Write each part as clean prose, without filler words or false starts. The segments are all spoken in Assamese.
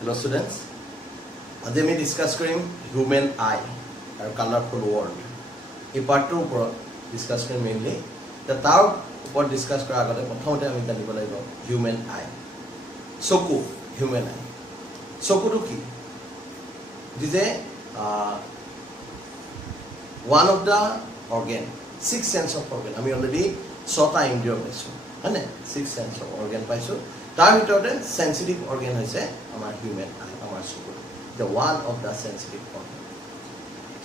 Hello students, আজি আমি ডিসকাস কৰিম হিউম্যান আই আৰু কালাৰফুল ওয়াৰ্ল্ড এই পাৰ্টৰ ওপৰত ডিসকাস কৰিম মেইনলি তাৰ ওপৰত ডিসকাস কৰাৰ আগতে প্ৰথমতে আমি জানিব লাগিব হিউম্যান আই চকু হিউম্যান আই চকুটো কি দিছে one of the organ six sense of organ আমি অলৰেডি ছটা ইন্দ্ৰিয় পাইছো হয়নে six sense of organ পাইছো তাৰ ভিতৰতে sensitive organ হৈছে আমাৰ হিউম্যান আই আমাৰ চকু the one of the sensitive organ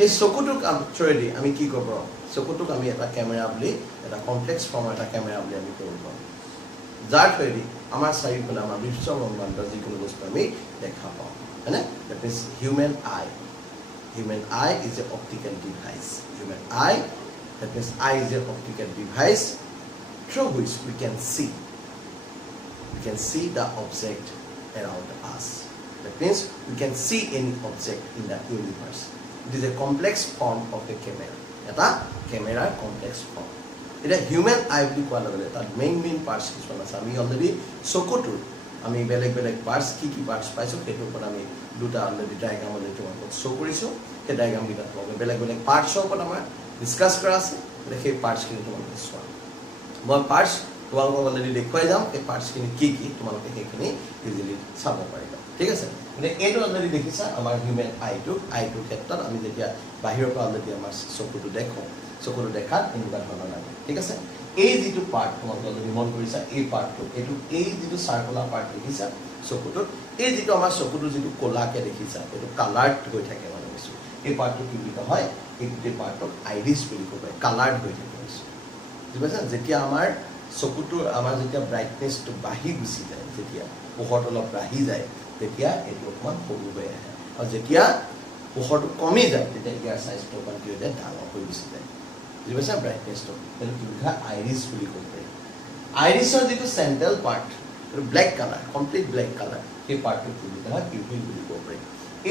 এই চকুটোক থ্ৰুদি আমি কি কৰিব চকুটোক আমি এটা ক্যামেৰা বুলি এটা কমপ্লেক্স ফৰ্ম এটা ক্যামেৰা বুলি আমি কৰিব যাৰ থ্ৰুদি আমাৰ চাৰিওফালে আমাৰ বিশ্ব ব্ৰহ্মাণ্ড যিকোনো বস্তু আমি দেখা পাওঁ হয়নে that is human eye. Human eye is an optical device. Human eye, that means eye is an optical device through which we can see. We can see the object around us. That means we can see any object in the universe. It is a complex form of the camera. Eta camera complex form. It is human eye বুলি কোৱা লগে তাৰ main parts কিছুমান আছে আমি অলৰেডি চকুটোৰ আমি বেলেগ পাৰ্টস কি পাৰ্টস পাইছো সেইটো ওপৰত আমি দুটা অলৰেডি ডায়াগ্ৰাম অলৰেডি তোমালোকক শো কৰিছো সেই ডায়াগ্ৰাম কেইটা তোমালোকে বেলেগ পাৰ্টছৰ ওপৰত আমাৰ ডিসকাস কৰা আছে সেই পাৰ্টছখিনি তোমালোকে চোৱা মই পাৰ্টছ তোমালোকক অলৰেডি দেখুৱাই যাম এই পাৰ্টছখিনি কি তোমালোকে সেইখিনি ইজিলি চাব পাৰিবা ঠিক আছে মানে এইটো অলৰেডি দেখিছা আমাৰ হিউম্যান আইটোৰ ক্ষেত্ৰত আমি যেতিয়া বাহিৰৰ পৰা অলৰেডি আমাৰ চকুটো দেখো চকুটো দেখাত এনেকুৱা ধৰণৰ লাগে ঠিক আছে এই যিটো পাৰ্ট তোমালোকে যদি মন কৰিছা এই পাৰ্টটো এইটো এই যিটো সাৰ্কুলাৰ পাৰ্ট দেখিছা চকুটোত এই যিটো আমাৰ চকুটো যিটো কোলাকে দেখিছা এইটো কালাৰ্ড হৈ থাকে মানে বস্তু এই পাৰ্টটো কি বুলি কোৱা হয় এই গোটেই পাৰ্টক আইৰিছ বুলি কোৱা হয় কালাৰ্ড হৈ থাকে বস্তু বুজিছা যেতিয়া আমাৰ চকুটো আমাৰ যেতিয়া ব্ৰাইটনেছটো বাঢ়ি গুচি যায় যেতিয়া পোহৰটো অলপ বাঢ়ি যায় তেতিয়া এইটো অকণমান সৰু হৈ আহে আৰু যেতিয়া পোহৰটো কমি যায় তেতিয়া ইয়াৰ চাইজটো অকণমান কি হৈ যায় ডাঙৰ হৈ গুচি যায় বুজি পাইছা ব্ৰাইটনেছটো এইটো কি বুলি কয় আইৰিছ বুলি ক'ব পাৰি আইৰিছৰ যিটো চেণ্ট্ৰেল পাৰ্ট এইটো black colour complete black colour সেই পাৰ্টটো কি বুলি কয় পিউপিল বুলি ক'ব পাৰি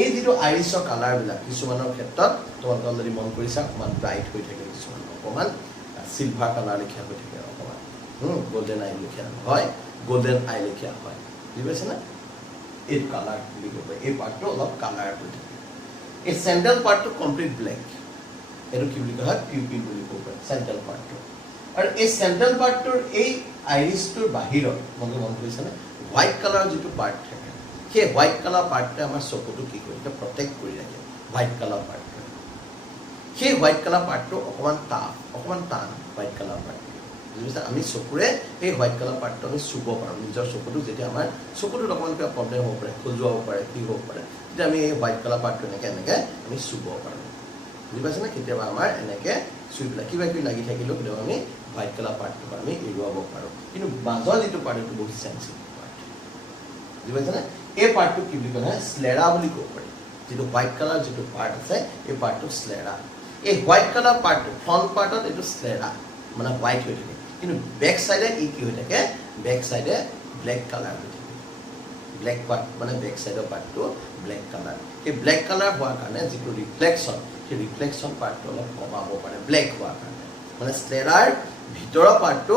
এই যিটো আইৰিছৰ কালাৰবিলাক কিছুমানৰ ক্ষেত্ৰত তোমালোকে অলৰেডি মন কৰিছা অকণমান ব্ৰাইট হৈ থাকে কিছুমান অকণমান চিলভাৰ কালাৰ লেখীয়া হৈ থাকে অকণমান গোল্ডেন আই লেখীয়া হয় গোল্ডেন আই লেখীয়া হয় বুজি পাইছে না এইটো কালাৰ বুলি ক'ব পাৰি এই পাৰ্টটো অলপ কালাৰ হৈ থাকে এই চেণ্ট্ৰেল পাৰ্টটো কমপ্লিট ব্লেক এইটো কি বুলি কোৱা হয় পিউপিল বুলি ক'ব পাৰি চেণ্ট্ৰেল পাৰ্টটো আৰু এই চেণ্ট্ৰেল পাৰ্টটোৰ এই আইৰিছটোৰ বাহিৰত মন কৰিছেনে হোৱাইট কালাৰ যিটো পাৰ্ট থাকে সেই হোৱাইট কালাৰ পাৰ্টটোৱে আমাৰ চকুটো কি কৰি থাকে প্ৰটেক্ট কৰি ৰাখে হোৱাইট কালাৰ পাৰ্টটো সেই হোৱাইট কালাৰ পাৰ্টটো অকণমান টান হোৱাইট কালাৰ পাৰ্টটো বুজিছা আমি চকুৰে সেই হোৱাইট কালাৰ পাৰ্টটো আমি চুব পাৰোঁ নিজৰ চকুটো যেতিয়া আমাৰ চকুটোত অকণমান কিবা প্ৰব্লেম হ'ব পাৰে খজুৱাব পাৰে কি হ'ব পাৰে তেতিয়া আমি এই হোৱাইট কালাৰ পাৰ্টটো এনেকৈ আমি চুব পাৰোঁ বুজি পাইছে না কেতিয়াবা আমাৰ এনেকৈ চুই পেলাই কিবা লাগি থাকিলেও কেতিয়াবা আমি হোৱাইট কালাৰ পাৰ্টটো আমি এৰুৱাব পাৰোঁ কিন্তু মাজৰ যিটো পাৰ্ট এইটো বহুত চেঞ্চিটিভ পাৰ্ট বুজি পাইছেনে এই পাৰ্টটো কি বুলি কয় স্লেৰা বুলি ক'ব পাৰি যিটো হোৱাইট কালাৰ যিটো পাৰ্ট আছে এই পাৰ্টটো স্লেৰা এই হোৱাইট কালাৰ পাৰ্টটো ফ্ৰণ্ট পাৰ্টত এইটো স্লেৰা মানে হোৱাইট হৈ থাকে কিন্তু বেক চাইডে ই কি হৈ থাকে বেক চাইডে ব্লেক কালাৰ হৈ থাকে ব্লেক পাৰ্ট মানে বেক চাইডৰ পাৰ্টটো ব্লেক কালাৰ এই ব্লেক কালাৰ হোৱাৰ কাৰণে যিটো ৰিফ্লেকশ্যন সেই ৰিফ্লেকশ্যন পাৰ্টটো অলপ কমাব পাৰে ব্লেক হোৱাৰ কাৰণে মানে স্লেৰাৰ ভিতৰৰ পাৰ্টটো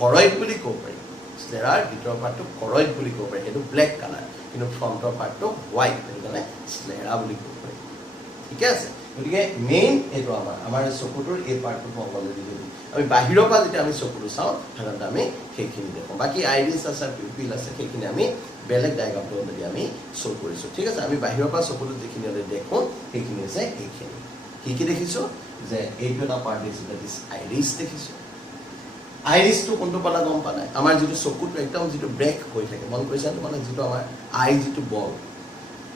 কৰইড বুলি ক'ব পাৰি স্লেৰাৰ ভিতৰৰ পাৰ্টটো কৰইড বুলি ক'ব পাৰি সেইটো ব্লেক কালাৰ কিন্তু ফ্ৰণ্টৰ পাৰ্টটো হোৱাইট সেইটো কাৰণে স্লেৰা বুলি ক'ব পাৰি ঠিকে আছে গতিকে মেইন এইটো আমাৰ চকুটোৰ এই পাৰ্টটো মংগল যদি আমি বাহিৰৰ পৰা যেতিয়া আমি চকুটো চাওঁ সাধাৰণতে আমি সেইখিনি দেখোঁ বাকী আইৰিছ আছে পিউপিল আছে সেইখিনি আমি বেলেগ ডায়াগ্ৰামটো অলৰেডি আমি শ্ব' কৰিছোঁ ঠিক আছে আমি বাহিৰৰ পৰা চকুটো যিখিনি অলৰেডি দেখোঁ সেইখিনি হৈছে এইখিনি কি দেখিছোঁ যে এইটো এটা পাৰ্ট দেখিছোঁ দেট ইজ আইৰিছ দেখিছোঁ আইৰিছটো কোনটো পালা গম পোৱা নাই আমাৰ যিটো চকুটো একদম যিটো ব্লেক হৈ থাকে মন কৰিছা মানে যিটো আমাৰ আই যিটো বল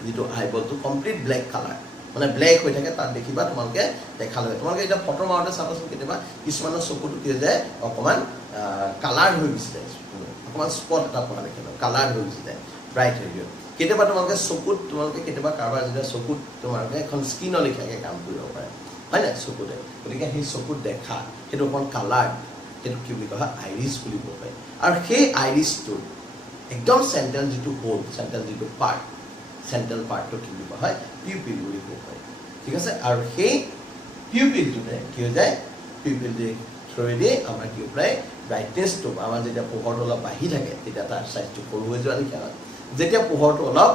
যিটো আই বলটো কমপ্লিট ব্লেক কালাৰ মানে ব্লেক হৈ থাকে তাত দেখিবা তোমালোকে দেখা লগে তোমালোকে এতিয়া ফটো মাৰোঁতে চাবাচোন কেতিয়াবা কিছুমানৰ চকুটো কি হৈ যায় অকণমান কালাৰ হৈ গুচি যায় অকণমান স্পট এটা পৰা দেখে কালাৰ হৈ গুচি যায় ব্ৰাইট হৈ গ'ল কেতিয়াবা তোমালোকে চকুত তোমালোকে কেতিয়াবা কাৰোবাৰ যেতিয়া চকুত তোমালোকে এখন স্কিনৰ লেখীয়াকৈ কাম কৰিব পাৰে হয় নাই চকুতে গতিকে সেই চকুত দেখা সেইটো অকণমান কালাৰ সেইটো কি বুলি কোৱা হয় আইৰিছ বুলি ক'ব পাৰি আৰু সেই আইৰিছটোৰ একদম চেণ্ট্ৰেল যিটো হোল চেণ্ট্ৰেল যিটো পাৰ্ট চেণ্ট্ৰেল পাৰ্টটো কি বুলি কোৱা হয় পিউপিল বুলি ক'ব পাৰি ঠিক আছে আৰু সেই পিউপিলটোতে কি হৈ যায় পিউপিলটোৰ থ্ৰুৱেদি আমাৰ কি প্ৰায় ব্ৰাইটনেছটো আমাৰ যেতিয়া পোহৰটো অলপ বাঢ়ি থাকে তেতিয়া তাৰ চাইজটো সৰু হৈ যোৱা লেখীয়া হয় যেতিয়া পোহৰটো অলপ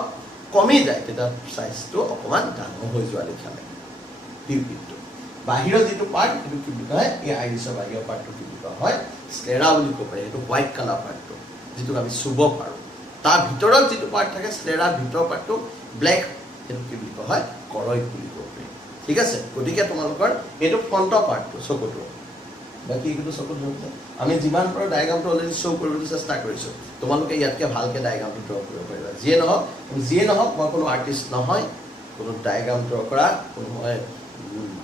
কমি যায় তেতিয়া সাইজটো অকমান ডাঙৰ হৈ যোৱা লেখা লাগে পিউপিলটো বাহিৰৰ যিটো পাৰ্ট সেইটো কি বুলি কয় এই আইৰিছৰ বাহিৰৰ পাৰ্টটো কি বুলি কোৱা হয় স্ক্লেৰা বুলি ক'ব পাৰি এইটো হোৱাইট কালাৰ পাৰ্টটো যিটো আমি চুব পাৰোঁ তাৰ ভিতৰত যিটো পাৰ্ট থাকে স্ক্লেৰাৰ ভিতৰৰ পাৰ্টটো ব্লেক সেইটো কি বুলি কোৱা হয় কৰইড বুলি ক'ব পাৰি ঠিক আছে গতিকে তোমালোকৰ এইটো ফ্ৰণ্টৰ পাৰ্টটো চকুটো বাকি এইটো চকুত ধৰিছে আমি যিমান পাৰো ডায়াগ্ৰামটো অলৰেডি শ্ব' কৰিবলৈ চেষ্টা কৰিছোঁ তোমালোকে ইয়াতকৈ ভালকৈ ডায়াগ্ৰামটো ড্ৰ কৰিব পাৰিবা যিয়ে নহওক মই কোনো আৰ্টিষ্ট নহয় কোনো ডায়াগ্ৰাম ড্ৰ কৰা কোনো মই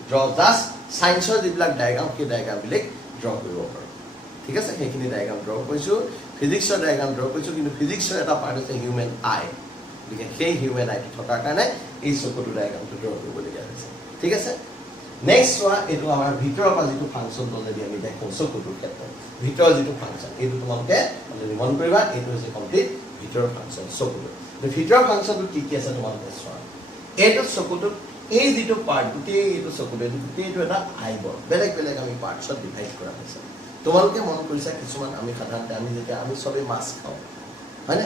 ড্ৰ জাষ্ট ছায়েন্সৰ যিবিলাক ডায়াগ্ৰাম সেই ডায়াগ্ৰামবিলাক ড্ৰ কৰিব পাৰোঁ ঠিক আছে সেইখিনি ডায়াগ্ৰাম ড্ৰ কৰিছোঁ ফিজিক্সৰ ডায়াগ্ৰাম ড্ৰ কৰিছোঁ কিন্তু ফিজিক্সৰ এটা পাৰ্ট হৈছে হিউমেন আই গতিকে সেই হিউমেন আইটো থকাৰ কাৰণে এই চকুটো ডায়াগ্ৰামটো ড্ৰ কৰিবলগীয়া হৈছে ঠিক আছে নেক্সট চোৱা এইটো আমাৰ ভিতৰৰ পৰা যিটো ফাংচন অলৰেডি আমি দেখোঁ চকুটোৰ ক্ষেত্ৰত ভিতৰৰ যিটো ফাংচন এইটো তোমালোকে অলৰেডি মন কৰিবা এইটো হৈছে কমপ্লিট ভিতৰৰ ফাংচন চকুটোৰ ভিতৰৰ ফাংচনটো কি আছে তোমালোকে চোৱা এইটো চকুটোত এই যিটো পাৰ্ট গোটেই এইটো চকুটো এইটো গোটেইটো এটা আইবল বেলেগ বেলেগ আমি পাৰ্টছত ডিভাইড কৰা হৈছে তোমালোকে মন কৰিছা কিছুমান আমি সাধাৰণতে আমি চবেই মাছ খাওঁ হয়নে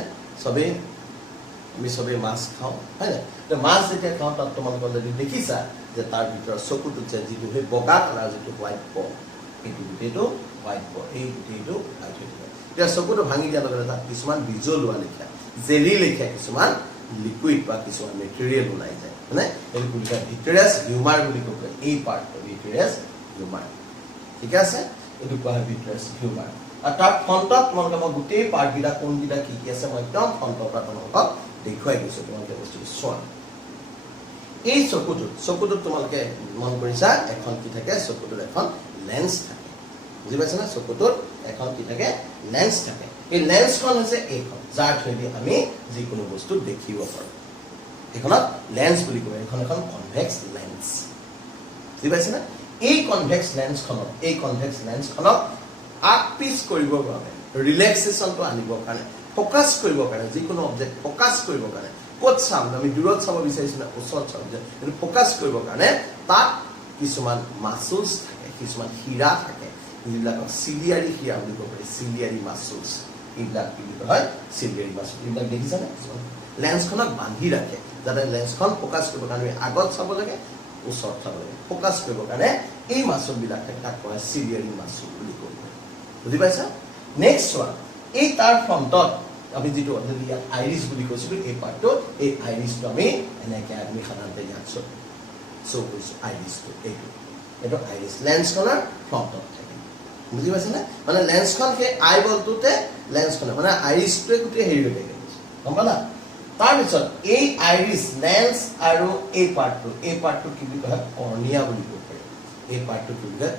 আমি চবেই মাছ খাওঁ হয়নে মাছ যেতিয়া খাওঁ তাত তোমালোকে যদি দেখিছা যে তাৰ ভিতৰত চকুটোত যে যিটো সেই বগা কালাৰ যিটো হোৱাইট প এইটো গোটেইটো হোৱাইট প এই গোটেইটো হোৱাইট হৈ থাকে এতিয়া চকুটো ভাঙি দিয়াৰ লগে লগে তাত কিছুমান বিজলুৱা লেখীয়া জেলি লেখীয়া কিছুমান লিকুইড বা কিছুমান মেটেৰিয়েল ওলাই যায় হয়নে এইটো বুলি কয় ভিট্ৰিয়াছ হিউমাৰ বুলি ক'ব এই পাৰ্টটো ভিট্ৰিয়াছ হিউমাৰ ঠিক আছে এইটো কোৱা হয় ভিট্ৰিয়াছ হিউমাৰ আৰু তাৰ ফ্ৰণ্টত তোমালোকে মই গোটেই পাৰ্টকেইটা কোনকেইটা কি আছে মই একদম ফ্ৰণ্টৰ পৰা তোমালোকক দেখুৱাই গৈছোঁ তোমালোকে বস্তুটো চোৱা এই চকুটোত তোমালোকে মন কৰিছা এখন কি থাকে চকুটোত এখন লেন্স থাকে বুজি পাইছা না চকুটোত এখন কি থাকে লেন্স থাকে এই লেন্সখন হৈছে এইখন যাৰ থ্ৰুদি আমি যিকোনো বস্তু দেখিব পাৰোঁ এইখনত লেন্স বুলি কয় এইখন এখন কনভেক্স লেন্স বুজি পাইছা না এই কনভেক্স লেন্সখনক আগ পিছ কৰিবৰ বাবে ৰিলেক্সেশ্যনটো আনিবৰ কাৰণে ফ'কাছ কৰিবৰ কাৰণে যিকোনো অবজেক্ট ফ'কাছ কৰিবৰ কাৰণে ক'ত চাম আমি দূৰত চাব বিচাৰিছোঁ না ওচৰত চাম যে এইটো ফ'কাছ কৰিবৰ কাৰণে তাত কিছুমান মাছুলছ থাকে কিছুমান হীৰা থাকে যিবিলাকক চিলিয়াৰী হীৰা বুলি ক'ব পাৰি চিলিয়াৰী মাছুলছ এইবিলাক কি বুলি কয় চিলিয়াৰী মাছুল এইবিলাক দেখিছানে লেন্সখনক বান্ধি ৰাখে যাতে লেন্সখন ফ'কাছ কৰিবৰ কাৰণে আমি আগত চাব লাগে ওচৰত চাব লাগে ফ'কাছ কৰিবৰ কাৰণে এই মাছুলবিলাক থাকে তাক কয় চিলিয়াৰী মাছুল বুলি ক'ব পাৰি বুজি পাইছা নেক্সট চোৱা এই তাৰ ফ্ৰণ্টত আমি যিটো ইয়াত আইৰিছ বুলি কৈছিলোঁ এই পাৰ্টটো এই আইৰিছটো আমি এনেকৈ আমি সাধাৰণতে ইয়াত শ্ব' কৰিছোঁ আইৰিছটো এইটো আইৰিছ লেন্সখনৰ ফ্ৰণ্টত থাকে বুজি পাইছেনে মানে লেন্সখন সেই আইবলটোতে লেন্সখনে মানে আইৰিছটোৱে গোটেই হেৰি হৈ থাকে গম পালা তাৰপিছত এই আইৰিছ লেন্স আৰু এই পাৰ্টটো কি বুলি কয় কৰ্ণিয়া বুলি ক'ব পাৰি এই পাৰ্টটো কি বুলি কয়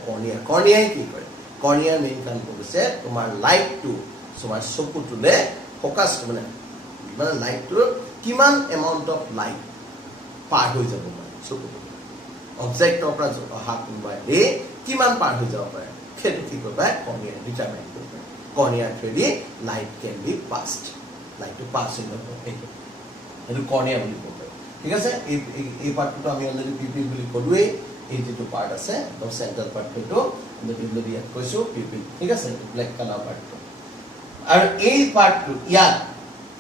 কৰ্ণিয়াই কি কৰে কৰ্ণিয়াৰ মেইন কামটো হৈছে তোমাৰ লাইটটো তোমাৰ চকুটোলৈ ফ'কাছ মানে লাইটটোৰ কিমান এমাউণ্ট অফ লাইট পাৰ হৈ যাব পাৰে চকুটো অবজেক্টৰ পৰা অহা কোনোবাই কিমান পাৰ হৈ যাব পাৰে সেইটো কি কৰিব পাৰে কৰ্ণিয়াৰ ডিটাৰমাইন কৰিব পাৰে কৰ্ণিয়াৰ through the light can be passed লাইটটো পাছ হৈ যাব সেইটো কৰ্ণিয়া বুলি ক'ব পাৰি ঠিক আছে এই পাৰ্টটো আমি অলৰেডি পিপিল বুলি ক'লোৱেই এই যিটো পাৰ্ট আছে একদম চেণ্ট্ৰেল পাৰ্টটো যদি ইয়াত কৈছোঁ পিপিল ঠিক আছে ব্লেক কালাৰ পাৰ্টটো আৰু এই পাৰ্টটো ইয়াত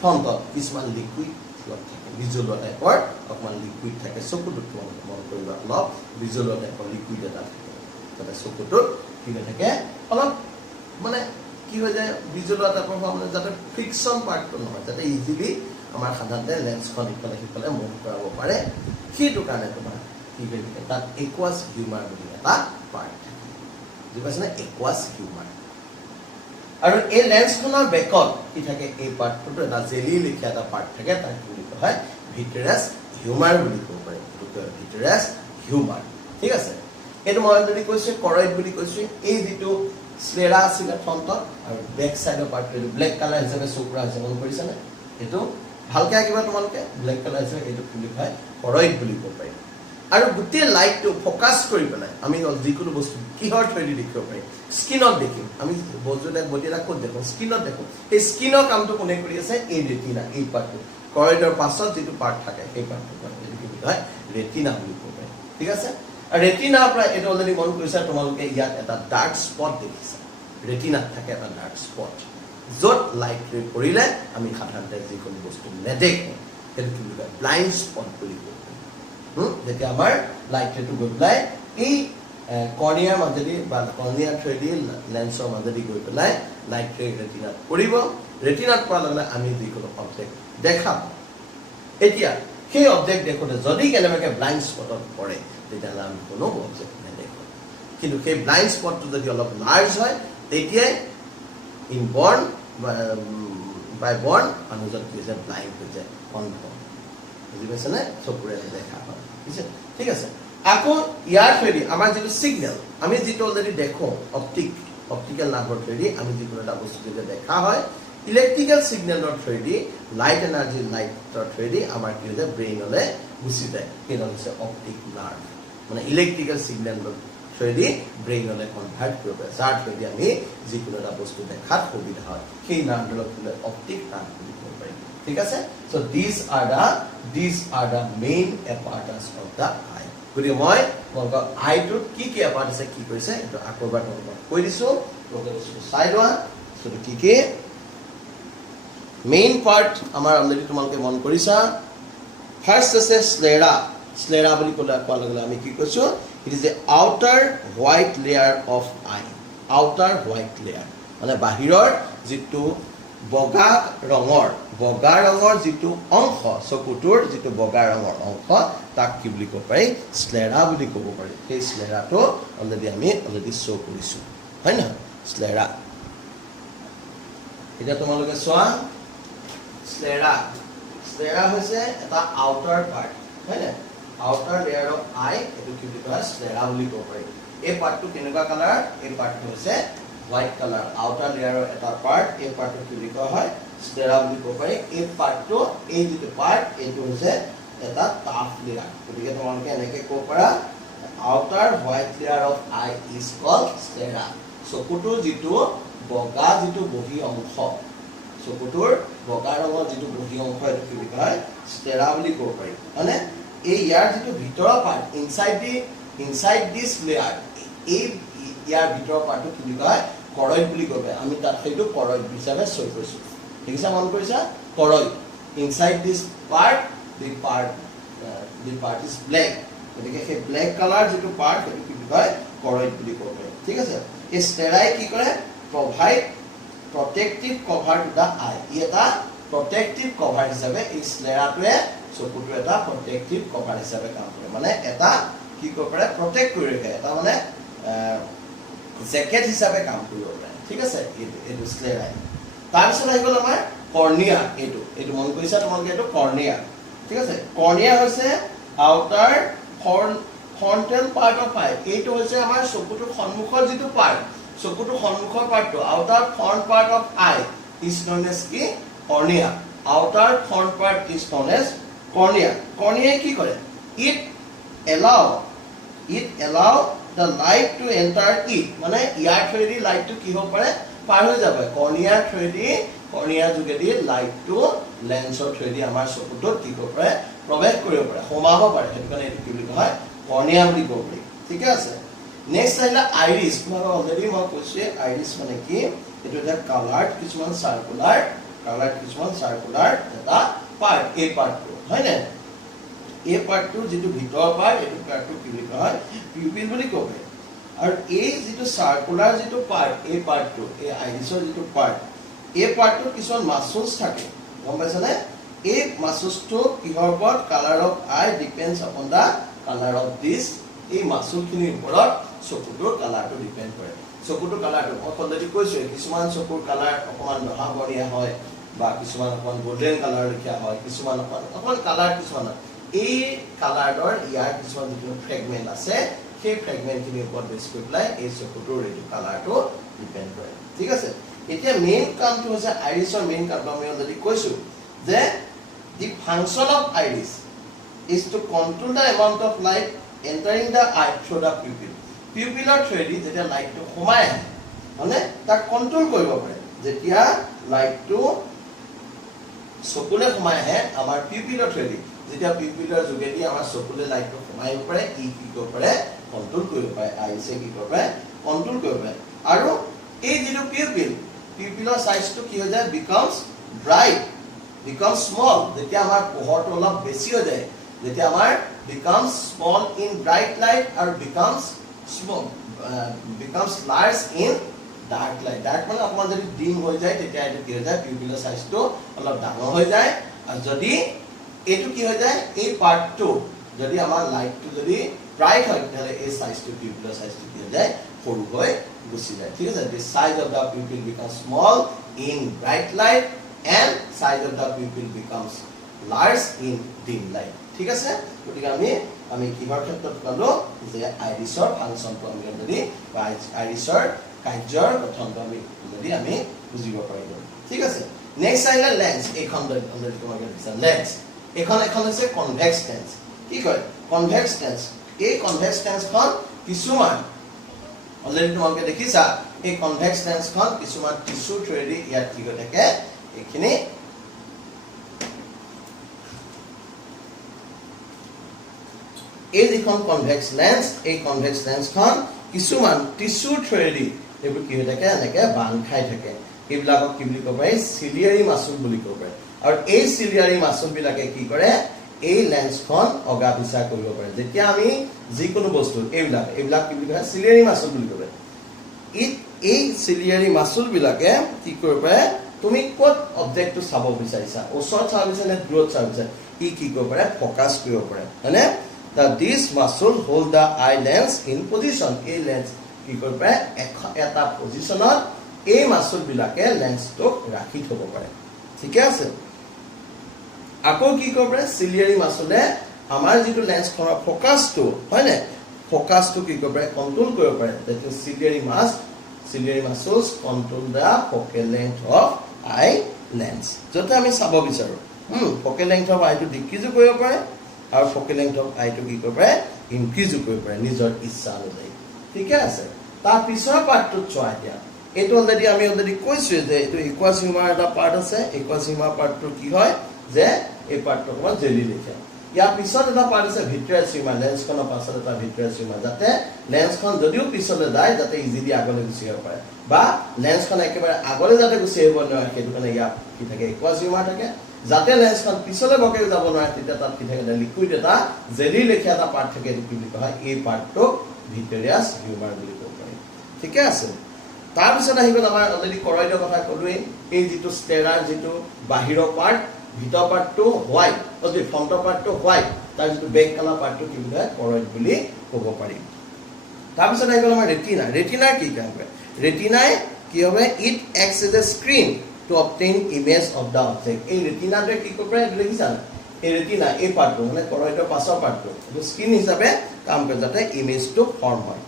ফ্ৰণ্টত কিছুমান লিকুইড থাকে বিজলুৱা টাইপৰ অকণমান লিকুইড থাকে চকুটোত তোমালোকে মন কৰিবা অলপ বিজলুৱা টাইপৰ লিকুইড এটা থাকে যাতে চকুটোত কি হৈ থাকে অলপ মানে কি হৈ যায় বিজলুৱা টাইপৰ হোৱা মানে যাতে ফ্ৰিকশ্যন পাৰ্টটো নহয় যাতে ইজিলি আমাৰ সাধাৰণতে লেন্সখন ইফালে সিফালে মুভ কৰাব পাৰে সেইটো কাৰণে তোমাৰ কি হৈ থাকে তাত একুৱাছ হিউমাৰ বুলি এটা পাৰ্ট থাকে বুজি পাইছেনে একুৱাছ হিউমাৰ আৰু এই লেন্সখনৰ বেকত কি থাকে এই পাৰ্টটো এটা জেলি লেখীয়া এটা পাৰ্ট থাকে তাক কি বুলি কোৱা হয় ভিট্ৰিয়াছ হিউমাৰ বুলি ক'ব পাৰি ভিট্ৰিয়াছ হিউমাৰ ঠিক আছে এইটো মই অলৰেডি কৈছোঁ কৰইড বুলি কৈছোঁ এই যিটো স্ক্লেৰা আছিলে ফ্ৰণ্টত আৰু বেক চাইডৰ পাৰ্টটো এইটো ব্লেক কালাৰ হিচাপে শ্ব' কৰা হৈছে মন কৰিছেনে এইটো ভালকৈ আঁকিবা তোমালোকে ব্লেক কালাৰ হিচাপে এইটো কি বুলি কয় কৰইড বুলি ক'ব পাৰি আৰু গোটেই লাইটটো ফ'কাছ কৰি পেলাই আমি যিকোনো বস্তু কিহৰ থ্ৰুদি দেখিব পাৰিম স্কিনত দেখিম আমি বস্তু এটা ক'ত দেখোঁ স্কিনত দেখোঁ সেই স্কিনৰ কামটো কোনে কৰি আছে এই ৰেটিনা এই পাৰ্টটো কৰইডৰ পাছত যিটো পাৰ্ট থাকে সেই পাৰ্টটো এইটো কি বুলি কয় ৰেটিনা বুলি ক'ব পাৰি ঠিক আছে আৰু ৰেটিনাৰ পৰা এইটো অলৰেডি মন কৰিছা তোমালোকে ইয়াত এটা ডাৰ্ক স্পট দেখিছা ৰেটিনাত থাকে এটা ডাৰ্ক স্পট য'ত লাইট ৰে পৰিলে আমি সাধাৰণতে যিকোনো বস্তু নেদেখোঁ সেইটো কি বুলি কয় ব্লাইণ্ড স্পট বুলি কয় যেতিয়া আমাৰ লাইট ৰেটো গৈ পেলাই এই কৰ্নিয়াৰ মাজেদি বা কৰ্নিয়াৰ থ্ৰেদি লেন্সৰ মাজেদি গৈ পেলাই লাইট ৰে ৰেটিনাত পৰিব ৰেটিনাত পৰাৰ লগে লগে আমি যিকোনো অবজেক্ট দেখা পাওঁ এতিয়া সেই অবজেক্ট দেখোঁতে যদি কেনেবাকৈ ব্লাইণ্ড স্পটত পৰে তেতিয়াহ'লে আমি কোনো অবজেক্ট নেদেখোঁ কিন্তু সেই ব্লাইণ্ড স্পটটো যদি অলপ লাৰ্জ হয় তেতিয়াই ইন বৰ্ণ বাই বৰ্ণ মানুহজন কি হৈছে ব্লাইণ্ড হৈ যায় অন্ধ বুজি পাইছেনে চকুৰে দেখা হয় বুজিছে ঠিক আছে আকৌ ইয়াৰ থ্ৰেদি আমাৰ যিটো সিগনেল আমি যিটো অলৰেডি দেখোঁ অপটিকেল নাৰ্ভৰ থ্ৰেদি আমি যিকোনো এটা বস্তু যেতিয়া দেখা হয় ইলেক্ট্ৰিকেল সিগনেলৰ থ্ৰেদি লাইট এনাৰ্জি লাইটৰ থ্ৰেদি আমাৰ কি হৈছে ব্ৰেইনলৈ গুচি যায় সেইটো হৈছে অপটিক নাৰ্ভ মানে ইলেক্ট্ৰিকেল সিগনেলৰ থ্ৰেদি ব্ৰেইনলৈ কনভাৰ্ট কৰিব পাৰে যাৰ থ্ৰেদি আমি যিকোনো এটা বস্তু দেখাত সুবিধা হয় সেই নাৰ্ভডালক অপটিক নাৰ্ভ বুলি ক'ব পাৰি ঠিক আছে so these are the main apparatus of the eye গতিকে মই তোমালোকৰ আইটোত কি apparatus আছে কি কৰিছে এইটো আকৌ এবাৰ তোমালোকক কৈ দিছো তোমালোকে বস্তুটো চাই লোৱা বস্তুটো কি মেইন পাৰ্ট আমাৰ অলৰেডি তোমালোকে মন কৰিছা ফাৰ্ষ্ট আছে স্লেৰা বুলি কোৱাৰ লগে লগে আমি কি কৈছো it is a outer white layer of I outer white layer মানে বাহিৰৰ যিটো বগা ৰঙৰ যিটো অংশ চকুটোৰ যিটো বগা ৰঙৰ অংশ তাক কি বুলি ক'ব পাৰি স্লেৰা বুলি ক'ব পাৰি সেই স্লেৰাটো অলৰেডি শ্ব' কৰিছো হয় নহয় স্লেৰা এতিয়া তোমালোকে চোৱা স্লেৰা হৈছে এটা আউটাৰ পাৰ্ট হয় না আউটাৰ লেয়াৰ অফ আই এটো কি বুলি কয় স্লেৰা বুলি ক'ব পাৰি এই পাৰ্টটো কেনেকুৱা কালাৰ এই পাৰ্টটো হৈছে হোৱাইট কালাৰ আউটাৰ লেয়াৰৰ এটা পাৰ্ট এই পাৰ্টটো কি বুলি কোৱা হয় স্লেৰা বুলি ক'ব পাৰি এই পাৰ্টটো এই যিটো পাৰ্ট এইটো হৈছে এটা টাফ লেয়াৰ গতিকে তোমালোকে এনেকৈ ক'ব পাৰা outer white layer of eye is called sclera চকুটোৰ যিটো বগা যিটো বহি অংশ চকুটোৰ বগা ৰঙৰ যিটো বহি অংশ এইটো কি বুলি কয় স্লেৰা বুলি ক'ব পাৰি মানে এই ইয়াৰ যিটো ভিতৰৰ পাৰ্ট ইনসাইড দিছ লেয়াৰ এই ইয়াৰ ভিতৰৰ পাৰ্টটো কি বুলি কয় কৰইড বুলি ক'ব আমি তাত সেইটো কৰইড হিচাপে শ্ব' কৰিছোঁ ঠিক আছে মন কৰিছা choroid inside this part the part is black গতিকে সেই ব্লেক কালাৰ যিটো পাৰ্ট সেইটো কি বুলি কয় কৰইড বুলি ক'ব পাৰি ঠিক আছে এই স্লেৰাই কি কৰে provide protective cover to the eye ই এটা protective cover হিচাপে এই স্লেৰাটোৱে চকুটোৰ এটা protective cover হিচাপে কাম কৰে মানে এটা কি ক'ব পাৰে protect কৰি ৰাখে এটা মানে জেকেট হিচাপে কাম কৰিব পাৰে ঠিক আছে এইটো স্লেৰাই তাৰপিছত আহি গ'ল আমাৰ কৰ্নিয়া এইটো মন কৰিছা তোমালোকে এইটো কৰ্নিয়া ঠিক আছে কৰ্নিয়া হৈছে আউটাৰ ফ্ৰন্টেল পাৰ্ট অফ আই এইটো হৈছে আমাৰ চকুটোৰ সন্মুখৰ যিটো পাৰ্ট চকুটোৰ সন্মুখৰ পাৰ্টটো outer front part of eye is known as কি cornea outer front part is known as কৰ্নিয়াই কি কৰে it allow the light to enter it মানে ইয়াৰ থ্ৰেদি লাইটটো কি হ'ব পাৰে পাৰ হৈ যাব কৰ্নিয়াৰ যোগেদি লাইটটো লেন্সৰ থ্ৰেদি আমাৰ চকুটোত কি কৰিব পাৰে প্ৰৱেশ কৰিব পাৰে সোমাব পাৰে সেইটো কাৰণে এইটো কি বুলি কোৱা হয় কৰ্নিয়া বুলি ক'ব পাৰি ঠিক আছে নেক্সট আহিলে আইৰিছ তোমাক অলৰেডি মই কৈছোঁ আইৰিছ মানে কি এইটো এটা কালাৰ্ড কিছুমান চাৰ্কুলাৰ এটা পাৰ্ট এই পাৰ্টটো হয় নে এই পাৰ্টটো যিটো ভিতৰৰ পাৰ্ট এইটো পাৰ্টটো কি বুলি কোৱা হয় পিউপিল বুলি ক'ব পাৰি আৰু এই যিটো চাৰ্কুলাৰ যিটো পাৰ্ট এই পাৰ্টটো এই আইৰিছৰ যিটো পাৰ্ট এই পাৰ্টটোত কিছুমান মাছলছ থাকে গম পাইছানে এই মাছলছটো কিহৰ ওপৰত কালাৰ অফ আই ডিপেণ্ডছ আপন দা কালাৰ অফ দিছ এই মাছলখিনিৰ ওপৰত চকুটোৰ কালাৰটো ডিপেণ্ড কৰে চকুটোৰ কালাৰটো মই অলৰেডি কৈছোঁ কিছুমান চকুৰ কালাৰ অকণমান ৰঙা বৰণীয়া হয় বা কিছুমান অকণমান গল্ডেন কালাৰ লিখা হয় কিছুমান অকণমান কালাৰ কিছুমান এই কালাৰৰ ইয়াৰ কিছুমান যিটো ফ্ৰেগমেণ্ট আছে সেই ফ্ৰেগমেণ্টখিনিৰ ওপৰত বেছ কৰি পেলাই এই চকুটোৰ এইটো কালাৰটো ডিপেণ্ড কৰে ঠিক আছে এতিয়া মেইন কামটো হৈছে আইৰিছৰ মেইন কামটো আমি অলৰেডি কৈছোঁ যে the function of iris is to control the amount of light entering the eye through the pupillar threadi যেতিয়া লাইটটো সোমাই আহে মানে তাক কন্ট্ৰোল কৰিব পাৰে যেতিয়া লাইটটো চকুলে সোমাই আহে আমাৰ পিউপিলাৰ থ্ৰেদি যেতিয়া পিউপিলাৰ যোগেদি আমাৰ চকুলে লাইটটো সোমাই পাৰে ই কি কৰিব পাৰে কন্ট্ৰোল কৰিব পাৰে আইছে কি কৰিব পাৰে কন্ট্ৰোল কৰিব পাৰে আৰু এই যিটো পিউপিলাৰ সাইজটো কি হৈ যায় বিকামছ ব্ৰাইট becomes small যেতিয়া আমাৰ পোহৰটো অলপ বেছি হৈ যায় যেতিয়া আমাৰ becomes small in bright light আৰু becomes small becomes large in dark light dark মানে অকমান যদি dim হৈ যায় তেতিয়া এটো কি হৈ যায় পিউপিলৰ সাইজটো অলপ ডাঙৰ হৈ যায় আৰু যদি এটো কি হৈ যায় এই পাৰ্টটো যদি আমাৰ লাইটটো যদি ব্ৰাইট হয় তাহলে এই সাইজটো পিউপিলৰ সাইজটো কি হৈ যায় সৰু হৈ গুচি যায় ঠিক আছে the size of the pupil becomes small in bright light and size of the pupil becomes large in dim light ঠিক আছে গতিকে আমি কিহৰ ক্ষেত্ৰত পালো যে আইৰিছৰ ফাংচনটো আমি যদি আইৰিছৰ কাৰ্যৰ গঠনটো আমি বুজিব পাৰিলো ঠিক আছে নেক্সট আহিলে লেন্স এইখন অলৰেডি তোমাকে দিছা লেন্স এখন হৈছে কনভেক্স লেন্স কি কয় কনভেক্স লেন্স এই কনভেক্স লেন্সখন কিছুমান অলৰেডি তোমাকে দেখিছা এই কনভেক্স লেন্সখন কিছুমান টিস্যু থ্ৰেডি ইয়াত কি হৈ থাকে এইখিনি এই যিখন কনভেক্স লেন্স এই কনভেক্স লেন্সখন কিছুমান টিস্যু থ্ৰেডি এইবোৰ কি হৈ থাকে এনেকে বান্ধ খাই থাকে এইবিলাকক কি বুলি ক'ব পাৰি চিলিয়াৰী মাসুল বুলি ক'ব পাৰি আৰু এই চিলিয়াৰী মাসুল বিলাকে কি কৰে এই লেন্সখন অগা পিছা কৰিব পাৰে যেতিয়া আমি যিকোনো বস্তু এইবিলাক কি বুলি কয় চিলিয়াৰী মাসুল বুলি ক'ব এই চিলিয়াৰী মাসুল বিলাকে কি কৰিব পাৰে তুমি ক'ত অবজেক্টটো চাব বিচাৰিছা ওচৰত চাব বিচাৰিছা নে দূৰত চাব বিচাৰিছা ই কি কৰিব পাৰে ফোকাস কৰিব পাৰে মানে this muscle hold the eye lens in position a lens কি কৰিব পাৰে এটা পজিশনত এই মাসুল বিলাকে লেন্সটো ৰাখি থব পাৰে ঠিক আছে আকৌ কি কৰিব পাৰে চিলিয়াৰী মাসুলে আমাৰ যেটো লেন্স খনৰ ফোকাসটো হয় নে ফোকাসটো কি কৰিব পাৰে কন্ট্ৰোল কৰিব পাৰে that is ciliary muscles control the focal length of eye lens যতে আমি চাব বিচাৰো focal length of eye টো ডিক্ৰিজ কৰিব পাৰে আৰু focal length of eye টো কি কৰিব পাৰে ইনক্ৰিজ কৰিব পাৰে নিজৰ ইচ্ছা অনুযায়ী ঠিক আছে তাৰ পিছৰ পাৰ্টটো চোৱা দিয়া এটো অলৰেডি কৈছো যে এটো ইকুৱাস হিউমাৰ এটা পাৰ্ট আছে ইকুৱাস হিউমাৰ পাৰ্টটো কি হয় যে এই পাৰ্টটো অকমান জেলি লিখে ইয়াৰ পিছত এটা পাৰ্ট আছে ভিট্ৰিয়াছ হিউমাৰ লেন্সখনৰ পাছত এটা ভিট্ৰিয়াছ হিউমাৰ যাতে লেন্সখন যদিও পিছলৈ যায় যাতে ইজিলি আগলৈ গুচি যাব পাৰে বা লেন্সখন একেবাৰে আগলৈ যাতে গুচি আহিব নোৱাৰে সেইটো কাৰণে ইয়াত কি থাকে ইকুৱাস হিউমাৰ থাকে যাতে লেন্সখন পিছলৈ বকে যাব নোৱাৰে তেতিয়া তাত কি থাকে লিকুইড এটা জেলি লেখা এটা পাৰ্ট থাকে এইটো কি বুলি কোৱা হয় এই পাৰ্টটো ভিট্ৰিয়াছ হিউমাৰ বুলি কোৱা হয় ঠিক আছে তাৰ পিছত আহি গ'ল আমাৰ অলৰেডি কৰয়ডৰ কথা ক'লোৱে এই যেটো স্টেৰাৰ যেটো বাহিৰৰ পাৰ্ট ভিতৰ পাৰ্টটো হোৱাইট অজি ফ্ৰন্টৰ পাৰ্টটো হোৱাইট তাৰ যেটো বেক কালাৰ পাৰ্টটো কি বুলি কৰয়ড বুলি ক'ব পাৰি তাৰ পিছত আহি গ'ল আমাৰ ৰেটিনাৰ কি কাম কৰে ৰেটিনাই কি হবে it acts as a screen to obtain image of the object এই ৰেটিনাটোৱে কি কৰে দেখিছা এই ৰেটিনা এই পাৰ্টটো মানে কৰয়ডৰ পাছৰ পাৰ্টটো এইটো স্ক্ৰিন হিচাপে কাম কৰে যাতে ইমেজটো ফৰ্ম হয়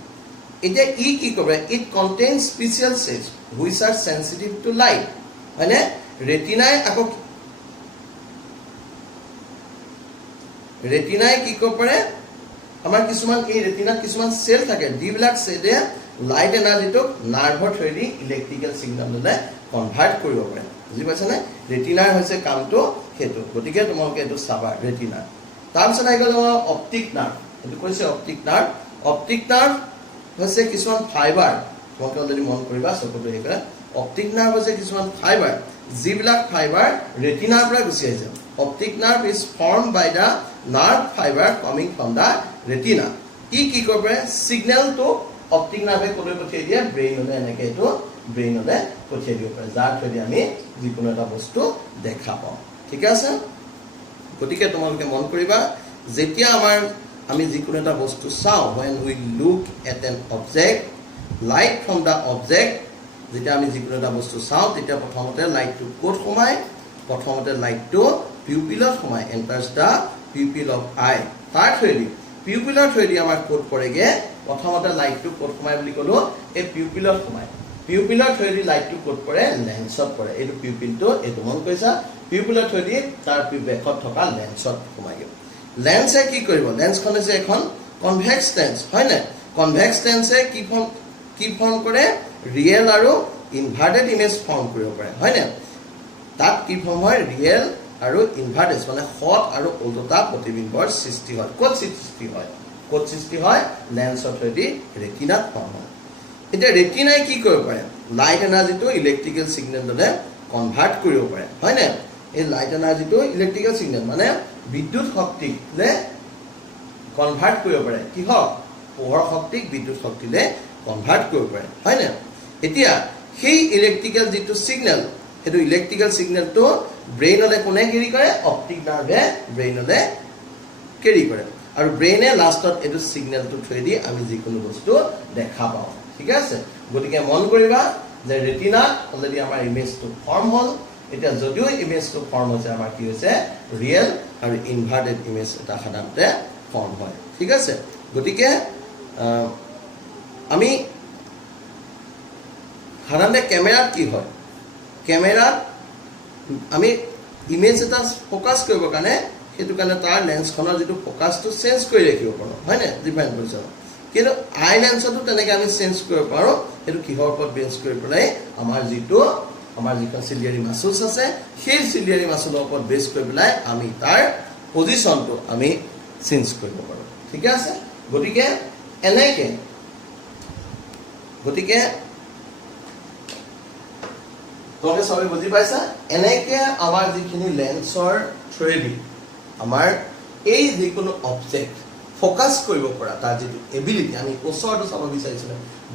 এতিয়া ই কি কৰে it contains special cells which are sensitive to light মানে ৰেটিনাই কি কৰে আমাৰ কিছুমান এই ৰেটিনাত কিছুমান সেল থাকে যিবিলাক সেলে লাইট এনাৰ্জিটো নাৰ্ভৰ থ্ৰেডি ইলেক্ট্ৰিকেল সিগনেললৈ কনভাৰ্ট কৰিব পাৰে বুজি পাইছা নে ৰেটিনাৰ হৈছে কামটো হেতু গতিকে তোমালোকে এটো চাবা ৰেটিনা তাৰ পিছত আহি গ'ল অপটিক নাৰ্ভ এটো কৈছে অপটিক নাৰ্ভ হৈছে কিছুমান ফাইবাৰ তোমালোকে যদি মন কৰিবা চকুটো হেকা অপটিক নাৰ্ভ হৈছে কিছুমান ফাইবাৰ যিবিলাক ফাইবাৰ ৰেটিনাৰ পৰা গুচি আহিছে optic nerve is formed by the nerve fibre coming from the retina ই কি কৰে সিগনেলটো অপটিক নাৰ্ভে কলৈ পঠিয়াই দিয়ে ব্ৰেইনলৈ এনেকৈ এটো ব্ৰেইনলৈ পঠিয়াই দিব পাৰে যাৰ থ্ৰুদি আমি যিকোনো এটা বস্তু দেখা পাওঁ ঠিক আছে গতিকে তোমালোকে মন কৰিবা যেতিয়া আমি যিকোনো এটা বস্তু চাওঁ when we look at an object light from the object যেতিয়া আমি যিকোনো এটা বস্তু চাওঁ তেতিয়া প্ৰথমতে লাইটটো ক'ত সোমায় প্ৰথমতে লাইটটো পিউপিলত সোমায় enters the pupil of eye তাৰ থ্ৰুদি পিউপিলৰ থ্ৰুদি আমাৰ ক'ত পৰেগে প্ৰথমতে লাইটটো ক'ত সোমায় বুলি ক'লো এই পিউপিলত সোমায় পিউপিলৰ থ্ৰুদি লাইটটো ক'ত পৰে লেন্সত পৰে এইটো পিউপিলটো এইটো মন কৰিছা পিউপিলৰ থ্ৰুদি তাৰ বেকত থকা লেন্সত সোমায় গ'ল লেন্সে কি কৰিব লেন্সখন হৈছে এখন কনভেক্স লেন্স হয় না কনভেক্স লেন্সে কি ফৰ্ম কৰে ৰিয়েল আৰু ইনভাৰ্টেড ইমেজ ফৰ্ম কৰিব পাৰে হয় না তাত কি ফৰ্ম হয় ৰিয়েল আৰু ইনভাৰ্টেড মানে হট আৰু ওলটা প্ৰতিবিম্বৰ সৃষ্টি হয় ক'ত সৃষ্টি হয় লেন্সৰ থ্ৰুদি ৰেটিনাত ফৰ্ম হয় এটা ৰেটিনাই কি কৰিব পাৰে লাইট এনাৰ্জিটো ইলেক্ট্ৰিকেল সিগনেললৈ কনভাৰ্ট কৰিব পাৰে হয় না এই লাইট এনাৰ্জিটো ইলেক্ট্ৰিকেল সিগনেল মানে বিদ্যুৎ শক্তিলে কনভাৰ্ট কৰিব পাৰে কি হওক পোহৰ শক্তিক বিদ্যুৎ শক্তিলে কনভাৰ্ট কৰিব পাৰে হয় না এতিয়া সেই ইলেক্ট্ৰিকেল যেটো সিগনেল হেতু ইলেক্ট্ৰিকেল সিগনেলটো ব্ৰেইনলে কোনে কেৰি কৰে অপটিক নাৰ্ভে ব্ৰেইনলে কেৰি কৰে আৰু ব্ৰেইনে লাষ্টত এটো সিগনেলটো থৈ দি আমি যিকোনো বস্তু দেখা পাওঁ ঠিক আছে গতিকে মন কৰিবা যে ৰেটিনা অলৰেডি আমাৰ ইমেজটো ফৰ্ম হ'ল এটা যদিও ইমেজটো ফৰ্ম হৈছে আমাৰ কি হৈছে ৰিয়েল আৰু ইনভাৰ্টেড ইমেজ এটা সাধাৰণতে ফৰ্ম হয় ঠিক আছে গতিকে আমি সাধাৰণতে কেমেৰাত কি হয় কেমেৰাত আমি ইমেজ এটা ফোকাস কৰিবৰ কাৰণে হেতু কাৰণে তাৰ লেন্সখনৰ যেটো ফোকাসটো চেঞ্জ কৰি ৰাখিব পাৰো হয় না ডিফাইন কৰিছো কিন্তু আই লেন্সটো তেনেকৈ আমি চেঞ্জ কৰিব পাৰো হেতু কিহৰ ওপৰত বেছ কৰি পেলাই আমাৰ যিখন চিলিয়াৰী মাসলছ আছে সেই চিলিয়াৰী মাসলৰ ওপৰত বেছ কৰি পেলাই আমি তাৰ পজিশনটো আমি চেঞ্জ কৰিব পাৰো ঠিক আছে গতিকে তোমালোকে সবে বুজি পাইছা এনেকে আমাৰ যিখিনি লেন্সৰ থ্ৰুদি আমাৰ এই যিকোনো অবজেক্ট ফোকাস কৰিব পৰা তাৰ যেটো এবিলিটি আমি ওচৰটো চাব বিচাৰিছো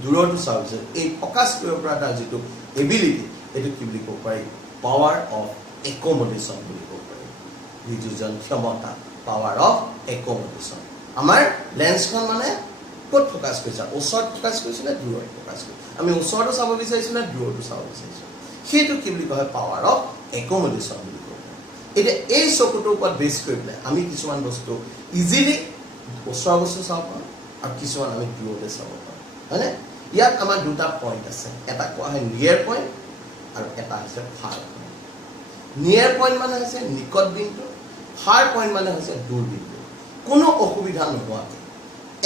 দূৰটো চাব বিচাৰিছো এই ফোকাস কৰিব পৰা তাৰ যেটো এবিলিটি এটো কি বুলি ক'ব পাৰি পাৱাৰ অফ একমোডেশন বুলি ক'ব পাৰি যিজন ক্ষমতা পাৱাৰ অফ একমোডেশন আমাৰ লেন্সখন মানে ক'ত ফোকাস কৰিছে ওচৰত ফোকাস কৰিছে নে দূৰত ফোকাস কৰিছে আমি ওচৰটো চাব বিচাৰিছো নে দূৰটো চাব বিচাৰিছো সেইটো কি বুলি কয় পাৱাৰ অফ একমোডেশন বুলি কয় এটা এই চকুটোৰ ওপৰত বেছ কৰি পেলাই আমি কিছুমান বস্তু ইজিলি ওচৰৰ বস্তু চাব পাৰোঁ আৰু কিছুমান আমি দূৰলৈ চাব পাৰোঁ হয়নে ইয়াত আমাৰ দুটা পইণ্ট আছে এটা কোৱা হয় নিয়াৰ পইণ্ট আৰু এটা হৈছে ফাৰ পইণ্ট নিয়াৰ পইণ্ট মানে হৈছে নিকট বিন্দু ফাৰ পইণ্ট মানে হৈছে দূৰ বিন্দু কোনো অসুবিধা নোহোৱাকৈ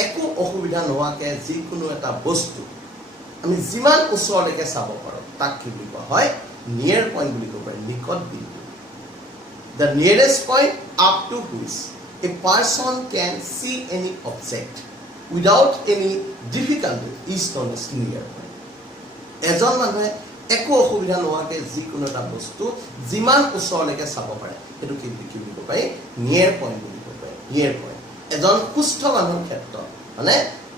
একো অসুবিধা নোহোৱাকৈ যিকোনো এটা বস্তু আমি যিমান ওচৰলৈকে চাব পাৰোঁ তাক কি বুলি কোৱা হয় নিয়াৰ পইণ্ট বুলি ক'ব পাৰি নিকট বিন্দু the nearest point up to which a person can see any object without any difficulty is known as near point এজন মানুহে একো অসুবিধা নোহোৱাকৈ যিকোনো এটা বস্তু যিমান ওচৰলৈকে চাব পাৰে সেইটো কি বুলি ক'ব পাৰি নিয়াৰ পইণ্ট বুলি ক'ব পাৰি নিয়াৰ পইণ্ট এজন সুস্থ মানুহৰ ক্ষেত্ৰত মানে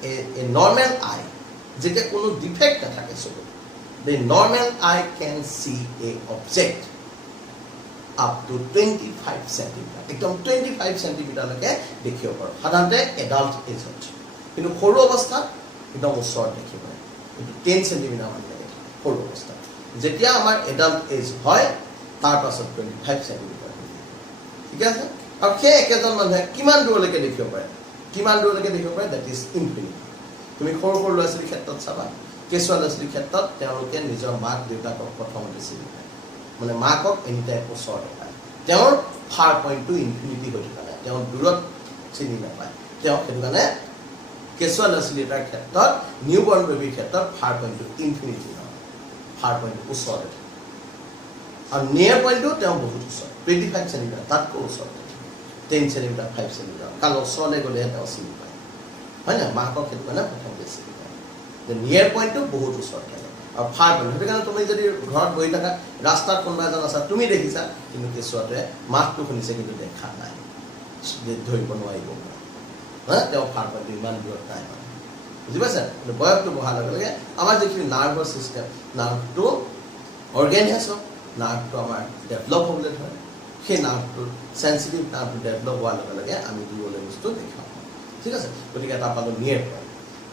এ নৰ্মেল আই যেতিয়া কোনো ডিফেক্ট নাথাকে চকুত the normal eye can see a object up to 25 cm একদম 25 cm লৈকে দেখিব পাৰো সাধাৰণতে এডাল্ট এজত কিন্তু সৰু অৱস্থাত একদম ওচৰত দেখিব পাৰে কিন্তু 10 cm মান লাগে সৰু অৱস্থাত যেতিয়া আমাৰ এডাল্ট এজ হয় তাৰ পাছত 25 cm ঠিক আছে আৰু সেই একেজন মানুহে কিমান দূৰলৈকে দেখিব পাৰে that is infinity তুমি সৰু ল'ৰা ছোৱালীৰ ক্ষেত্ৰত চাবা কেঁচুৱা ল'ৰা ছোৱালীৰ ক্ষেত্ৰত তেওঁলোকে নিজৰ মাক দেউতাকক প্ৰথমতে চিনি পায় মানে মাকক এনি টাইম ওচৰতে পায় তেওঁৰ ফাৰ পইণ্টটো ইনফিনিটি হৈ থকা নাই তেওঁ দূৰত চিনি নাপায় তেওঁ সেইটো কাৰণে কেঁচুৱা ল'ৰা ছোৱালী এটাৰ ক্ষেত্ৰত নিউ বৰ্ণ বেবীৰ ক্ষেত্ৰত ফাৰ পইণ্টটো ইনফিনিটি নহয় ফাৰ পইণ্টটো ওচৰতে থাকে আৰু নিয়াৰ পইণ্টটো তেওঁ বহুত ওচৰত 25 চেণ্টিমিটাৰ তাতকৈ ওচৰতে 10 চেণ্টিমিটাৰ 5 চেণ্টিমিটাৰ কাৰণ ওচৰলৈ গ'লেহে তেওঁ চিনি পায় হয় না মাকক সেইটো কাৰণে প্ৰথমতে চিনি পায় যে নিয়াৰ পইণ্টটো বহুত ওচৰত থাকে আৰু ফাৰ পইণ্ট সেইটো কাৰণে তুমি যদি ঘৰত বহি থাকা ৰাস্তাত কোনোবা এজন আছা তুমি দেখিছা কিন্তু কেঁচুৱাটোৱে মাতটো শুনিছে কিন্তু দেখা নাই ধৰিব নোৱাৰিব হা তেওঁ ফাৰ পইণ্টটো ইমান দূৰত নাই বুজি পাইছা বয়সটো বহাৰ লগে লগে আমাৰ যিখিনি নাৰ্ভাৰ চিষ্টেম নাৰ্ভটো অৰ্গেনাইজ হওক নাৰ্ভটো আমাৰ ডেভেলপ হ'বলৈ ধৰে সেই নাৰ্ভটো চেঞ্চিটিভ নাৰ্ভটো ডেভেলপ হোৱাৰ লগে লগে আমি দূৰলৈ বস্তু দেখা পাওঁ ঠিক আছে গতিকে এটা পালোঁ নিয়াৰ point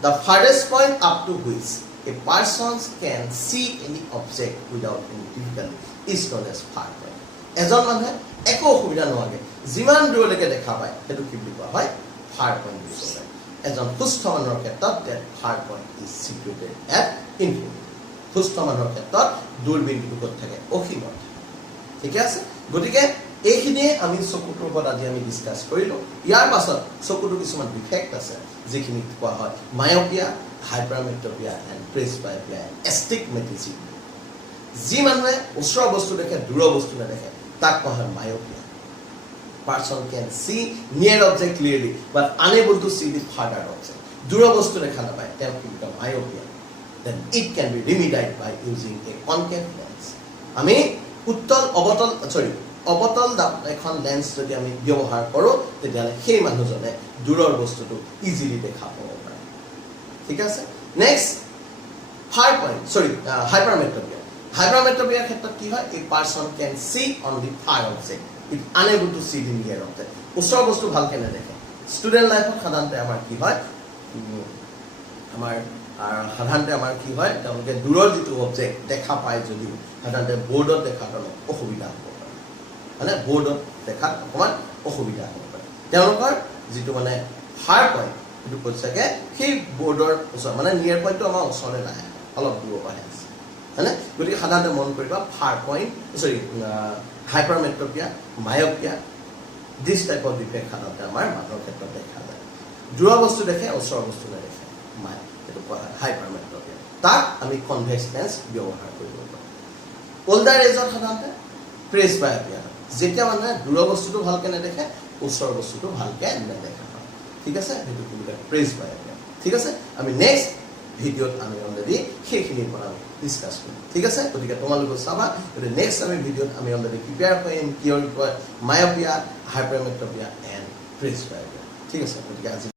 the farthest point up to which a person can see any object without any difficulty is known as far point এজন মানুহে একো অসুবিধা নোহোৱাকৈ যিমান দূৰলৈকে দেখা পায় সেইটো কি বুলি কোৱা হয় ফাৰ পইণ্ট বুলি কোৱা হয় এজন সুস্থ মানুহৰ ক্ষেত্ৰত that far point is situated at infinity সুস্থ মানুহৰ ক্ষেত্ৰত দূৰবিন্দুটো ক'ত থাকে অসীমত ঠিক আছে গতিকে এইখিনিয়ে আমি চকুটোৰ ওপৰত আজি আমি ডিছকাছ কৰিলোঁ ইয়াৰ পাছত চকুটোৰ কিছুমান ডিফেক্ট আছে যিখিনি কোৱা হয় মায়োপিয়া হাইপাৰমেট্ৰপিয়া এণ্ড প্ৰেছবায়োপিয়া এষ্টিগমেটিজিম যি মানুহে ওচৰৰ বস্তু দেখে দূৰৰ বস্তু নেদেখে তাক কোৱা হয় myopia person can see near object clearly but unable to see the farther object দূৰৰ বস্তু দেখা নাপায় তেওঁ কি কয় myopia then it can be remedied by using a concave lens আমি উত্তল অবতল অবতল এখন লেন্স যদি আমি ব্যৱহাৰ কৰোঁ তেতিয়াহ'লে সেই মানুহজনে দূৰৰ বস্তুটো ইজিলি দেখা পাব পাৰে ঠিক আছে নেক্সট hypermetropia hypermetropiaৰ ক্ষেত্ৰত কি হয় a person can see only far object it unable to see the near object ওচৰৰ বস্তু ভালকে নেদেখে ষ্টুডেন্ট লাইফত সাধাৰণতে আমাৰ কি হয় সাধাৰণতে আমাৰ কি হয় তেওঁলোকে দূৰৰ যিটো অবজেক্ট দেখা পায় যদিও সাধাৰণতে বৰ্ডত দেখাত অসুবিধা হ'ব পাৰে মানে বৰ্ডত দেখাত অকণমান অসুবিধা হ'ব পাৰে তেওঁলোকৰ যিটো মানে ফাৰ পইণ্ট সেইটো কৈছেগে সেই বৰ্ডৰ ওচৰ মানে নিয়াৰ পইণ্টটো আমাৰ ওচৰলৈ নাহে অলপ দূৰৰ পৰা আছে হয়নে গতিকে সাধাৰণতে মন কৰিবা ফাৰ পইণ্ট হাইপাৰমেট্ৰপিয়া মায়পিয়া দিছ টাইপৰ ডিফেক্ট সাধাৰণতে আমাৰ মানুহৰ ক্ষেত্ৰত দেখা যায় দূৰৰ বস্তু দেখে ওচৰৰ বস্তু নেদেখে এইটো হাইপাৰমেট্ৰপিয়া তাক আমি কনভেক্স লেন্স ব্যৱহাৰ কৰিব পাৰোঁ অল্ডাৰ এজত সাধাৰণতে প্ৰেছ বায়পিয়া যেতিয়া মানুহে দূৰৰ বস্তুটো ভালকৈ নেদেখে ওচৰৰ বস্তুটো ভালকৈ নেদেখে ঠিক আছে সেইটো কি বুলি প্ৰেছ বায়পিয়া ঠিক আছে আমি নেক্সট ভিডিঅ'ত আমি অলৰেডি সেইখিনিৰ পৰা আমি ডিছকাছ কৰিম ঠিক আছে গতিকে তোমালোকে চাবা গতিকে নেক্সট আমি ভিডিঅ'ত আমি অলৰেডি প্ৰিপেয়াৰ কৰিম কিয়ৰ মায়পিয়া হাইপাৰমেট্ৰপিয়া এণ্ড প্ৰেছ বায়পিয়া ঠিক আছে গতিকে আজি